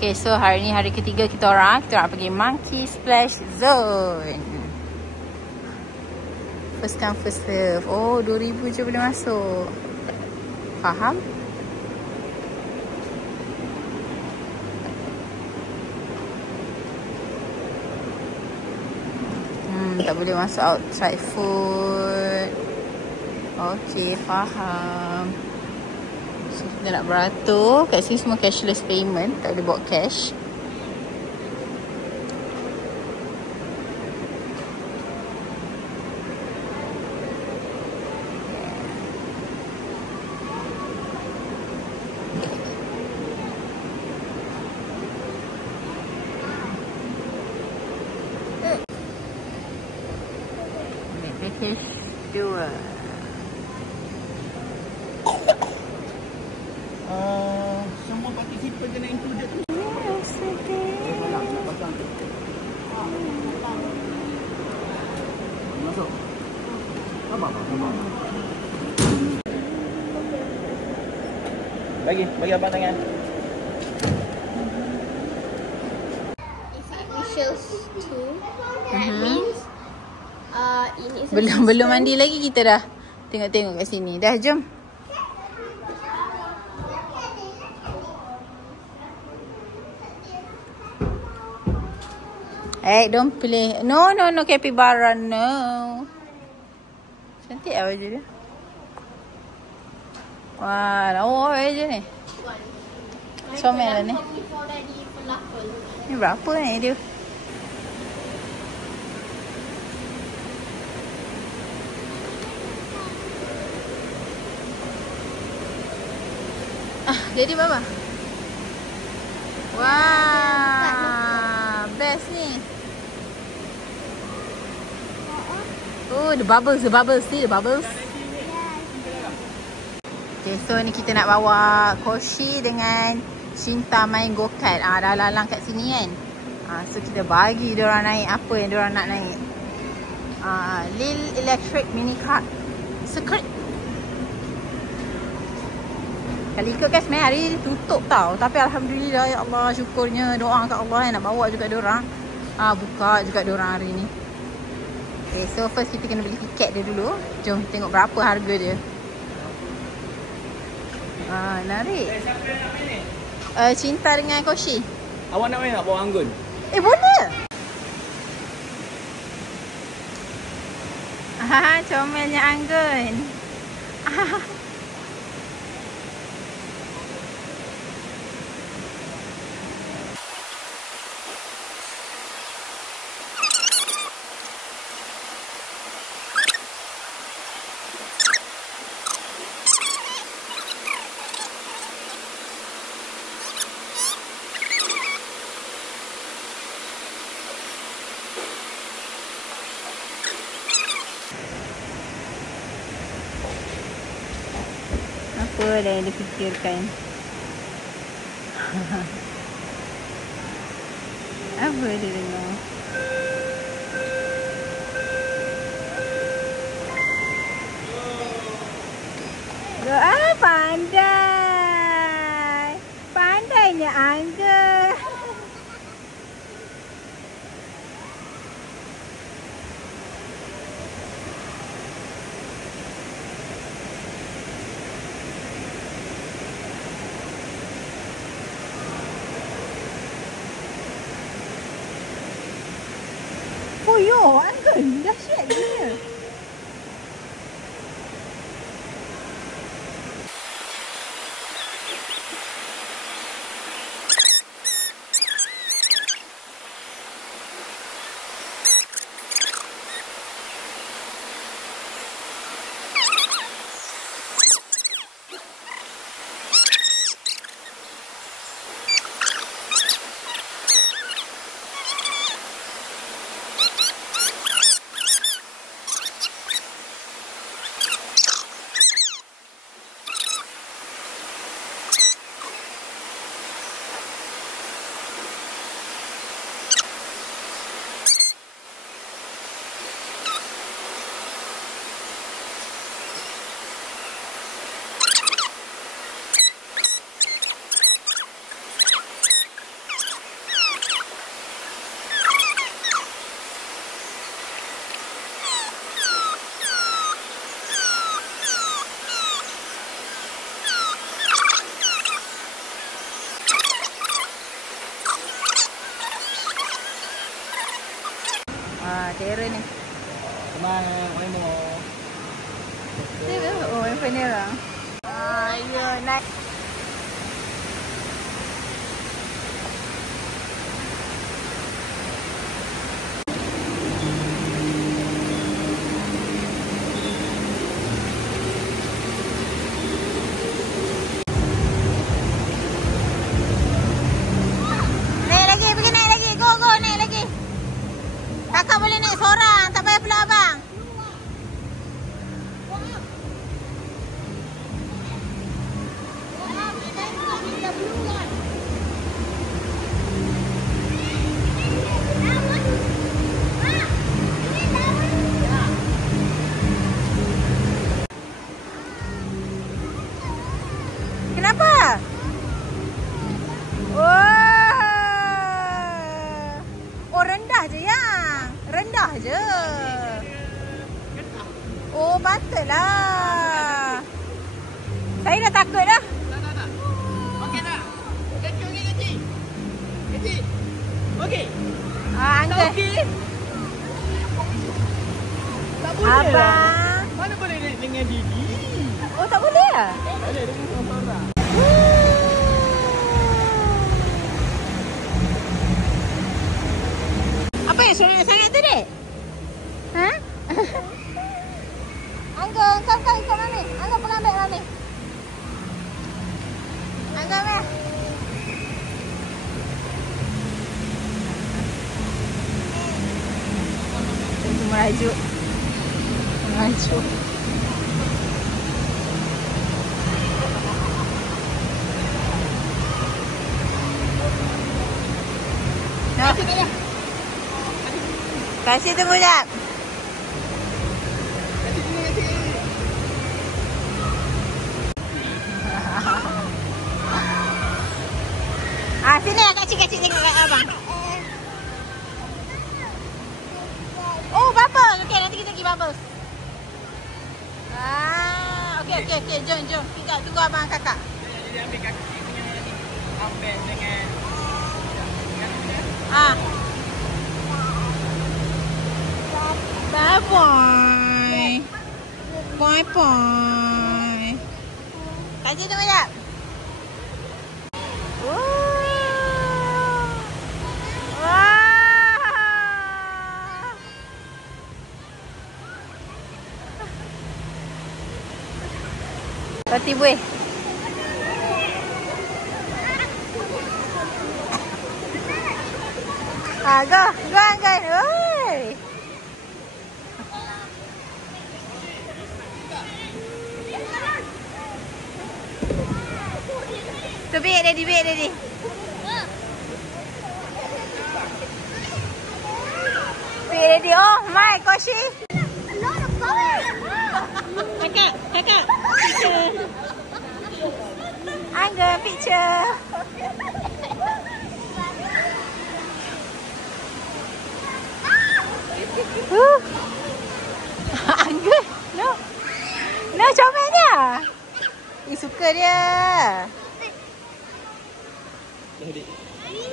Okay, so hari ni hari ketiga kita orang pergi Monkey Splash Zone. First come first serve. Oh, 2,000 je boleh masuk. Faham? Tak boleh masuk outside food. Okay, faham. So, kita nak beratur. Kat sini semua cashless payment. Tak boleh bawa cash. Package 2. Semua partisipan kena included tu. Yes, okay. Nak pasang. Masuk. Apa? Bagi abang tangan. If it shows 2, that means it needs a Belum mandi lagi kita dah tengok-tengok kat sini. Dah, jom. Don't play. No, capybara, no. Cantik lah baju dia. Wah, lawa baju ni. Comel lah ni. Ni berapa ni dia? Jadi berapa? Wah, best ni. Oh, the bubbles. See the bubbles? Okay, so ni kita nak bawa Koshi dengan Cinta main go-kart. Dah lalang kat sini kan. So kita bagi diorang naik apa yang diorang nak naik. Lil Electric Mini Kart Secret. Kalau ikut kan sebenarnya hari ni tutup tau. Tapi Alhamdulillah, ya Allah, syukurnya. Doa kat Allah yang nak bawa juga diorang. Buka juga diorang hari ni. Okay, so first kita kena beli tiket dia dulu. Jom tengok berapa harga dia. Menarik. Cinta dengan Koshi. Awak nak main tak bawa anggun? Boleh. Comelnya anggun. Apa dah yang dia fikirkan? Apa dia dengar? Pandai. Pandainya Angga. Oh yo, Angga, dahsyat dia. Terror ni. Main more. Oh, yang final lah. Ya, naik. Naik lagi, pergi naik lagi. Go, naik lagi. Kakak boleh naik seorang, tak payah pula abang. Kenapa? Oh, rendah je yang. Rendah je. Oh, patutlah. Saya dah takut dah. Tak. Okey tak? Kecil. Okey. Angga. Okey. Tak boleh. Abang. Mana boleh naik dengan Didi? Oh, tak boleh lah? Boleh dengan seorang-seorang. Apa yang seronok sangat tu, Dek? Ha? Angga, kau ikut Mami. Angga pegang beg Mami. Angga, Mami. Itu merajuk. No. Kasih tunggu jap. Sini kacik tengok kat abang. Oh, bubble. Okey, nanti kita pergi bubble. Okey. Jom. Kita tunggu abang kakak. Jadi ambil kaki dengan ni. Ambil dengan Boy. Kasih tunggu jap. Roti buih. Go Angga. Oi. Tu biar Daddy. Biar Daddy. Oh my, Koshi. Kakak. Picture. Angga, picture. Angga, no, comelnya. Suka dia. Jadi,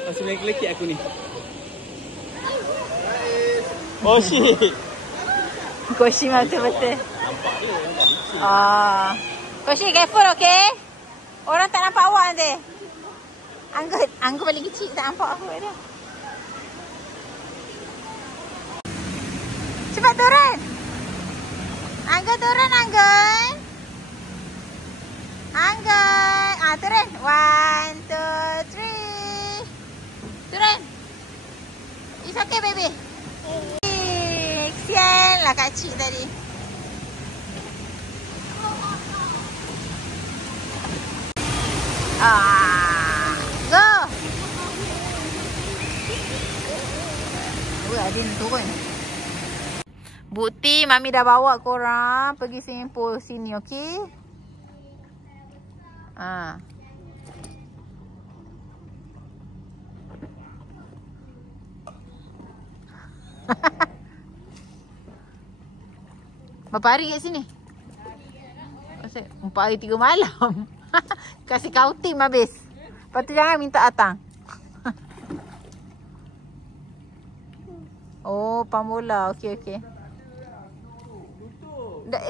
masih lelaki aku ni. Oh shit. Koshi betul-betul. Nampak dia. Koshi, careful, okay? Orang tak nampak awak nanti. Angga paling kecil, tak nampak aku dia. Cepat turun. Angga turun, Angga. Turun. 1, 2, 3. Turun. It's okay, baby. Kesian lah kak cik tadi. Go. Ada yang turun. Bukti Mami dah bawa korang pergi swimming pool sini, okey? Berapa hari kat sini? 4 hari 3 malam. Kasih kau tim habis. Lepas tu jangan minta datang. Oh, pambola. Okey, okey.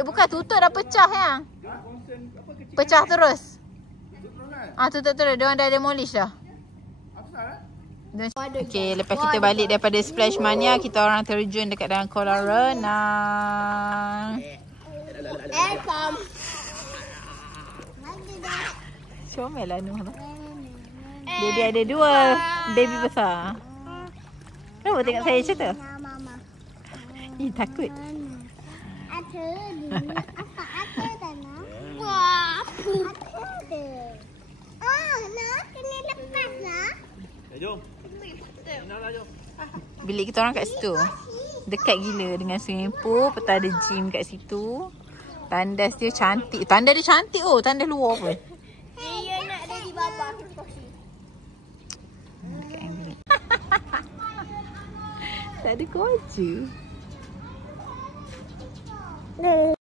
Bukan tutup dah pecah yang. Pecah terus. Tutup terus. Diorang dah demolish dah. Okey, lepas kita balik daripada Splash Mania, kita orang terjun dekat dalam kolam renang. Comel lah Nuh. Baby ada 2 baby besar. Kenapa tengok saya macam tu? Ih, takut. Wah, nak kena lepas lah. Jom. Nak jom. Bilik kita orang kat situ. Dekat gila dengan swimming pool. Lepas ada gym kat situ. Tandas dia cantik. Tandas dia cantik oh. Tandas luar pun. Dia nak jadi baba. Tak ada koja.